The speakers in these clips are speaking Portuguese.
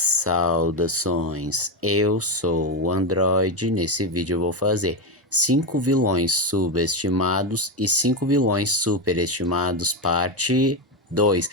Saudações, eu sou o Android e nesse vídeo eu vou fazer 5 vilões subestimados e 5 vilões superestimados parte 2.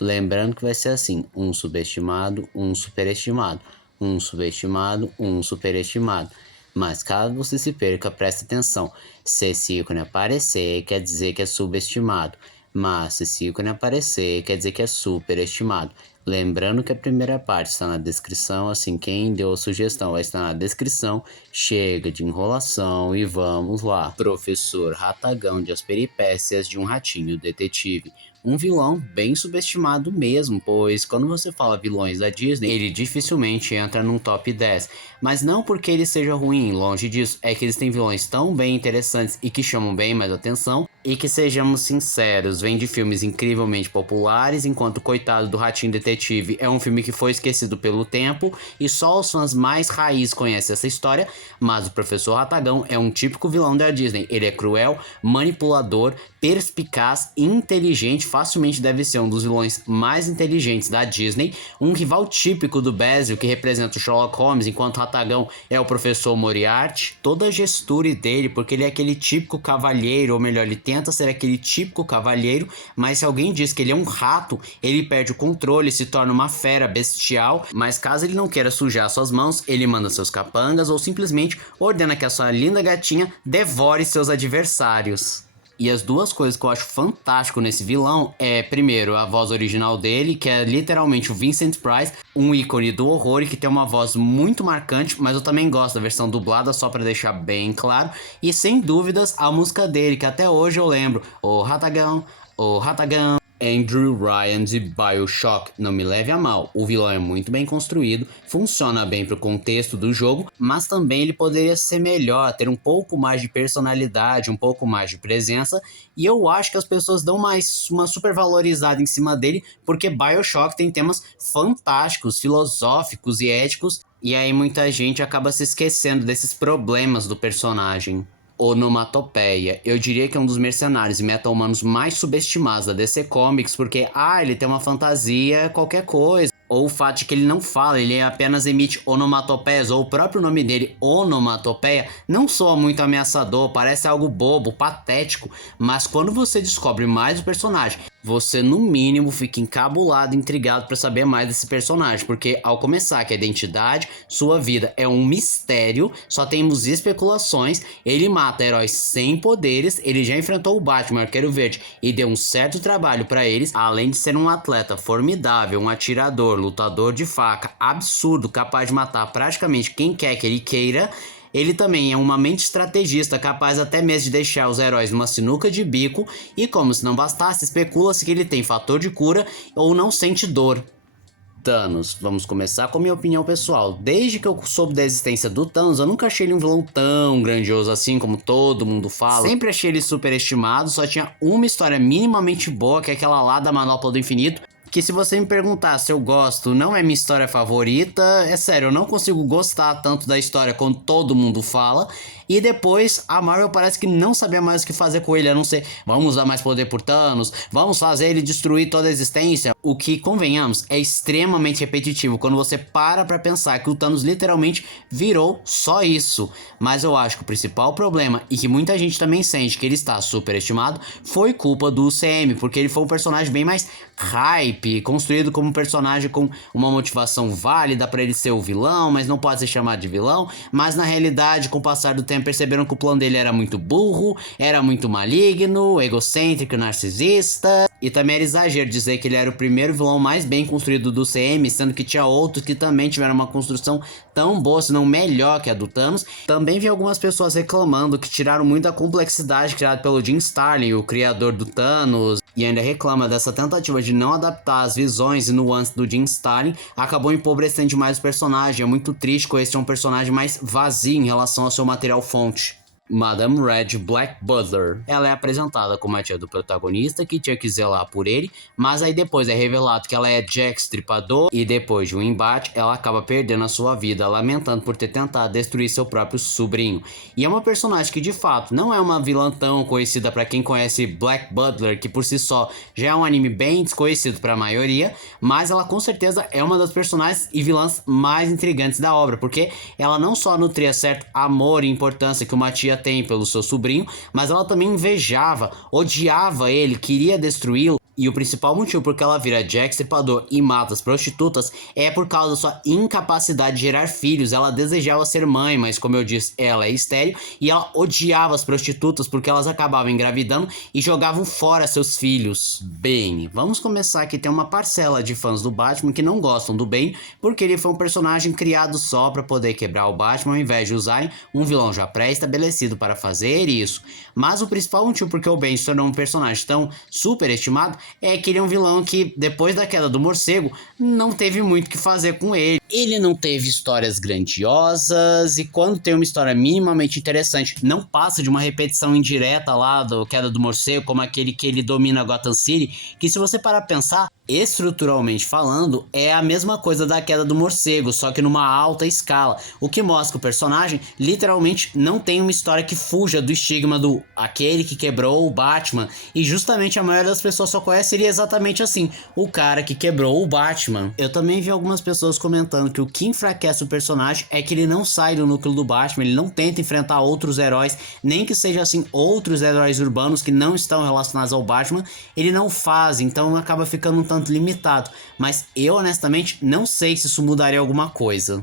Lembrando que vai ser assim, um subestimado, um superestimado, um subestimado, um superestimado. Mas caso você se perca, preste atenção, se esse ícone aparecer quer dizer que é subestimado, mas se esse ícone aparecer quer dizer que é superestimado. Lembrando que a primeira parte está na descrição, assim, quem deu a sugestão vai estar na descrição. Chega de enrolação e vamos lá. Professor Ratagão de As Peripécias de um Ratinho Detetive. Um vilão bem subestimado mesmo, pois quando você fala vilões da Disney, ele dificilmente entra num top 10. Mas não porque ele seja ruim, longe disso, é que eles têm vilões tão bem interessantes e que chamam bem mais atenção. E que sejamos sinceros, vem de filmes incrivelmente populares, enquanto Coitado do Ratinho Detetive é um filme que foi esquecido pelo tempo e só os fãs mais raiz conhecem essa história, mas o Professor Ratagão é um típico vilão da Disney. Ele é cruel, manipulador, perspicaz e inteligente, facilmente deve ser um dos vilões mais inteligentes da Disney, um rival típico do Basil que representa o Sherlock Holmes, enquanto Ratagão é o Professor Moriarty. Toda a gestura dele, porque ele é aquele típico cavalheiro, ou melhor, ele tenta ser aquele típico cavalheiro, mas se alguém diz que ele é um rato, ele perde o controle, se torna uma fera bestial, mas caso ele não queira sujar suas mãos, ele manda seus capangas ou simplesmente ordena que a sua linda gatinha devore seus adversários. E as duas coisas que eu acho fantástico nesse vilão é, primeiro, a voz original dele, que é literalmente o Vincent Price, um ícone do horror e que tem uma voz muito marcante, mas eu também gosto da versão dublada, só pra deixar bem claro. E sem dúvidas, a música dele, que até hoje eu lembro, o Ratagão, o Ratagão. Andrew Ryan de BioShock, não me leve a mal, o vilão é muito bem construído, funciona bem pro contexto do jogo, mas também ele poderia ser melhor, ter um pouco mais de personalidade, um pouco mais de presença, e eu acho que as pessoas dão uma super valorizada em cima dele, porque BioShock tem temas fantásticos, filosóficos e éticos, e aí muita gente acaba se esquecendo desses problemas do personagem. Onomatopeia. Eu diria que é um dos mercenários e meta-humanos mais subestimados da DC Comics, porque, ele tem uma fantasia qualquer coisa. Ou o fato de que ele não fala, ele apenas emite onomatopeias, ou o próprio nome dele, onomatopeia, não soa muito ameaçador, parece algo bobo, patético, mas quando você descobre mais o personagem, você no mínimo fica encabulado, intrigado para saber mais desse personagem, porque ao começar que a identidade, sua vida é um mistério, só temos especulações, ele mata heróis sem poderes, ele já enfrentou o Batman, Arqueiro Verde, e deu um certo trabalho para eles, além de ser um atleta formidável, um atirador, lutador de faca, absurdo, capaz de matar praticamente quem quer que ele queira. Ele também é uma mente estrategista, capaz até mesmo de deixar os heróis numa sinuca de bico, e como se não bastasse, especula-se que ele tem fator de cura ou não sente dor. Thanos, vamos começar com a minha opinião pessoal. Desde que eu soube da existência do Thanos, eu nunca achei ele um vilão tão grandioso assim como todo mundo fala. Sempre achei ele superestimado, só tinha uma história minimamente boa, que é aquela lá da Manopla do Infinito, que se você me perguntar se eu gosto, não é minha história favorita, é sério, eu não consigo gostar tanto da história quanto todo mundo fala. E depois a Marvel parece que não sabia mais o que fazer com ele, a não ser vamos dar mais poder por Thanos, vamos fazer ele destruir toda a existência. O que, convenhamos, é extremamente repetitivo quando você para pra pensar que o Thanos literalmente virou só isso. Mas eu acho que o principal problema, e que muita gente também sente que ele está superestimado, foi culpa do UCM, porque ele foi um personagem bem mais hype, construído como um personagem com uma motivação válida pra ele ser o vilão, mas não pode ser chamado de vilão. Mas na realidade, com o passar do tempo, perceberam que o plano dele era muito burro, era muito maligno, egocêntrico, narcisista. E também era exagero dizer que ele era o primeiro vilão mais bem construído do CM, sendo que tinha outros que também tiveram uma construção tão boa, se não melhor que a do Thanos. Também vi algumas pessoas reclamando que tiraram muito a complexidade criada pelo Jim Starlin, o criador do Thanos, e ainda reclama dessa tentativa de não adaptar as visões e nuances do Jim Starlin, acabou empobrecendo demais o personagem. É muito triste que este é um personagem mais vazio em relação ao seu material fonte. Madame Red Black Butler. Ela é apresentada como a tia do protagonista que tinha que zelar por ele, mas aí depois é revelado que ela é Jack Stripador e depois de um embate ela acaba perdendo a sua vida, lamentando por ter tentado destruir seu próprio sobrinho. E é uma personagem que de fato não é uma vilã tão conhecida para quem conhece Black Butler, que por si só já é um anime bem desconhecido para a maioria, mas ela com certeza é uma das personagens e vilãs mais intrigantes da obra, porque ela não só nutria certo amor e importância que uma tia tem pelo seu sobrinho, mas ela também invejava, odiava ele, queria destruí-lo. E o principal motivo por que ela vira Jack Stripador e mata as prostitutas é por causa da sua incapacidade de gerar filhos. Ela desejava ser mãe, mas como eu disse, ela é estéril e ela odiava as prostitutas porque elas acabavam engravidando e jogavam fora seus filhos. Bem, vamos começar aqui. Tem uma parcela de fãs do Batman que não gostam do Bane porque ele foi um personagem criado só para poder quebrar o Batman ao invés de usarem um vilão já pré-estabelecido para fazer isso. Mas o principal motivo por que o Bane se tornou um personagem tão superestimado é que ele é um vilão que, depois da queda do morcego, não teve muito o que fazer com ele. Ele não teve histórias grandiosas e quando tem uma história minimamente interessante, não passa de uma repetição indireta lá da queda do morcego, como aquele que ele domina Gotham City, que se você parar a pensar, estruturalmente falando, é a mesma coisa da queda do morcego, só que numa alta escala, o que mostra que o personagem literalmente não tem uma história que fuja do estigma do aquele que quebrou o Batman, e justamente a maioria das pessoas só conhece ele exatamente assim, o cara que quebrou o Batman. Eu também vi algumas pessoas comentando que o que enfraquece o personagem é que ele não sai do núcleo do Batman, ele não tenta enfrentar outros heróis, nem que seja assim outros heróis urbanos que não estão relacionados ao Batman, ele não faz, então acaba ficando um tanto limitado, mas eu honestamente não sei se isso mudaria alguma coisa.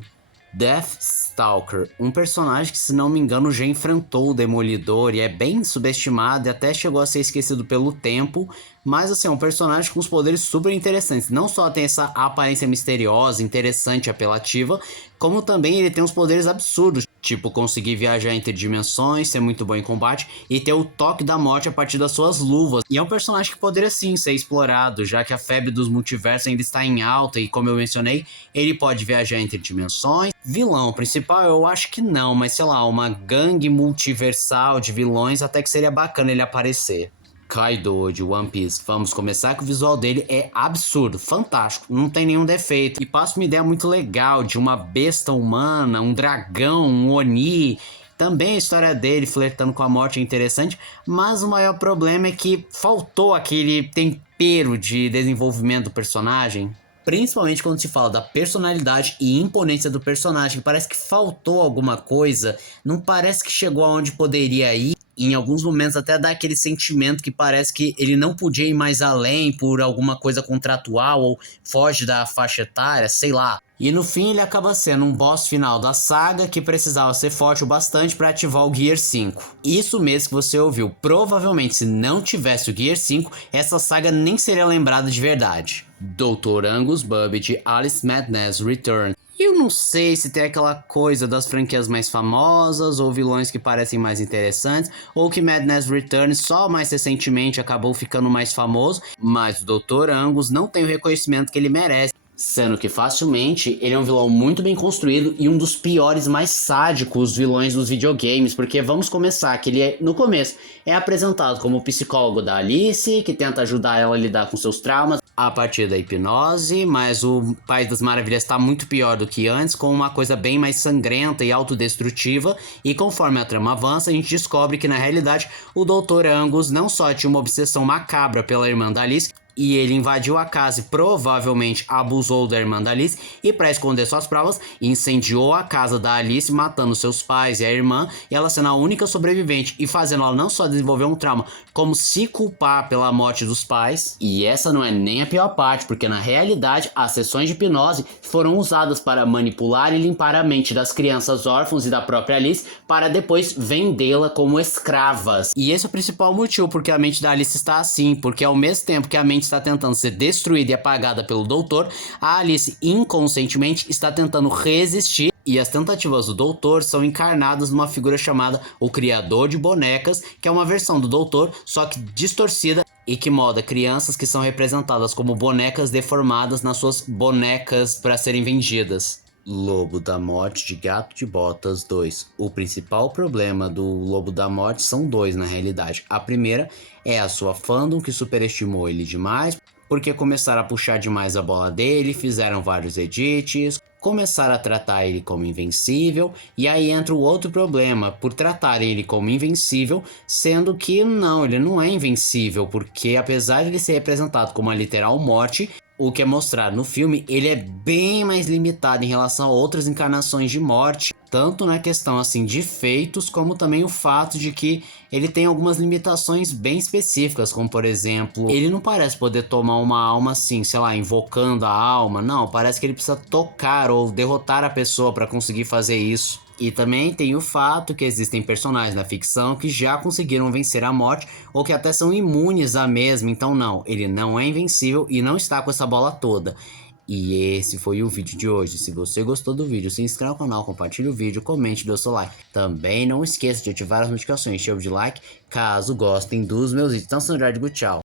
Deathstalker, um personagem que, se não me engano, já enfrentou o Demolidor e é bem subestimado e até chegou a ser esquecido pelo tempo, mas assim, é um personagem com os poderes super interessantes. Não só tem essa aparência misteriosa, interessante e apelativa, como também ele tem uns poderes absurdos, tipo conseguir viajar entre dimensões, ser muito bom em combate e ter o toque da morte a partir das suas luvas. E é um personagem que poderia sim ser explorado, já que a febre dos multiversos ainda está em alta e, como eu mencionei, ele pode viajar entre dimensões. Vilão principal eu acho que não, mas sei lá, uma gangue multiversal de vilões até que seria bacana ele aparecer. Kaido de One Piece. Vamos começar que o visual dele é absurdo, fantástico, não tem nenhum defeito e passa uma ideia muito legal de uma besta humana, um dragão, um Oni. Também a história dele flertando com a morte é interessante, mas o maior problema é que faltou aquele tempero de desenvolvimento do personagem. Principalmente quando se fala da personalidade e imponência do personagem, parece que faltou alguma coisa, não parece que chegou aonde poderia ir. Em alguns momentos até dá aquele sentimento que parece que ele não podia ir mais além por alguma coisa contratual ou foge da faixa etária, sei lá. E no fim ele acaba sendo um boss final da saga que precisava ser forte o bastante para ativar o Gear 5. Isso mesmo que você ouviu, provavelmente se não tivesse o Gear 5, essa saga nem seria lembrada de verdade. Dr. Angus Bubbage, Alice Madness Return. Eu não sei se tem aquela coisa das franquias mais famosas ou vilões que parecem mais interessantes, ou que Madness Returns só mais recentemente acabou ficando mais famoso, mas o Dr. Angus não tem o reconhecimento que ele merece. Sendo que facilmente ele é um vilão muito bem construído e um dos piores, mais sádicos vilões dos videogames, porque vamos começar que ele no começo é apresentado como o psicólogo da Alice, que tenta ajudar ela a lidar com seus traumas a partir da hipnose, mas o País das Maravilhas está muito pior do que antes, com uma coisa bem mais sangrenta e autodestrutiva, e conforme a trama avança a gente descobre que na realidade o Dr. Angus não só tinha uma obsessão macabra pela irmã da Alice, e ele invadiu a casa e provavelmente abusou da irmã da Alice e para esconder suas provas incendiou a casa da Alice, matando seus pais e a irmã, e ela sendo a única sobrevivente e fazendo ela não só desenvolver um trauma, como se culpar pela morte dos pais. E essa não é nem a pior parte, porque na realidade as sessões de hipnose foram usadas para manipular e limpar a mente das crianças órfãos e da própria Alice para depois vendê-la como escravas. E esse é o principal motivo porque a mente da Alice está assim, porque ao mesmo tempo que a mente está tentando ser destruída e apagada pelo doutor, a Alice inconscientemente está tentando resistir, e as tentativas do doutor são encarnadas numa figura chamada o Criador de Bonecas, que é uma versão do doutor, só que distorcida e que molda crianças que são representadas como bonecas deformadas nas suas bonecas para serem vendidas. Lobo da Morte de Gato de Botas 2. O principal problema do Lobo da Morte são dois, na realidade. A primeira é a sua fandom, que superestimou ele demais, porque começaram a puxar demais a bola dele, fizeram vários edits, começaram a tratar ele como invencível, e aí entra o outro problema, por tratar ele como invencível, sendo que não, ele não é invencível, porque apesar de ele ser representado como a literal morte, o que é mostrado no filme, ele é bem mais limitado em relação a outras encarnações de morte, tanto na questão assim de feitos, como também o fato de que ele tem algumas limitações bem específicas, como por exemplo, ele não parece poder tomar uma alma assim, sei lá, invocando a alma, não, parece que ele precisa tocar ou derrotar a pessoa para conseguir fazer isso. E também tem o fato que existem personagens na ficção que já conseguiram vencer a morte ou que até são imunes à mesma, então não, ele não é invencível e não está com essa bola toda. E esse foi o vídeo de hoje. Se você gostou do vídeo, se inscreva no canal, compartilhe o vídeo, comente e dê o seu like. Também não esqueça de ativar as notificações, chave de like, caso gostem dos meus vídeos. Então, Sandro, tchau.